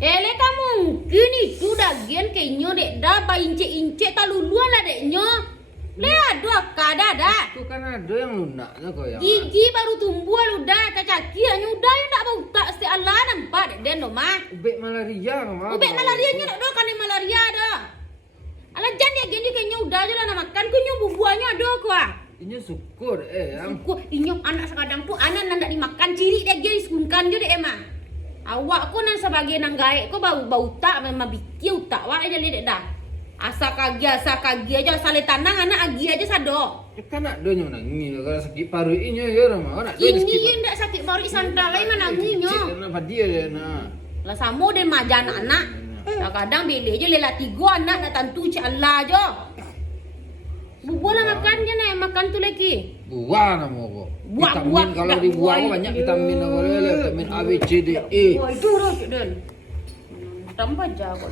Ele kamu mungkin itu dagian kenyo dek dah ba ince taluluan lah deknyo. Le ada kada dah. Itu kan ada yang lunaknya kok ya. Gigi baru tumbuh ludah, cacaki hanya udah yang tak bau tak si Allah nampak dek den mah. Ubek malaria mah. Ubek malaria nya dak kan malaria dah. Alah jan dia gini kayaknya udah aja lah nak makan kunyo bubuahnya ada kok. Ini syukur yang. Syukur inyo anak sekadang tu anak nandak dimakan ciri dia gini sungkan je dek emang. Awak ko nan sebagai nang gaek ko bau tak memang bikiu tak wa aja dek dah. Asa kagi aja sale tanang anak agiah aja sado. Kan nak donyo nangis kalau sakit paru ini ya ramah. Nak donyo Ini yang ndak sakit baru sandal lain mana nangisnya. Kenapa dia ya nak? Lah samo den majan anak. Kadang bele je lela 3 anak nak tantu cik Allah je. Bubuh lah makan je nak makan tu lagi. Buah nama kok. Buah, Vitamin buah. kalau di buah kok banyak vitamin apa vitamin A B C D E. Wah itu roh den. Tambah jago.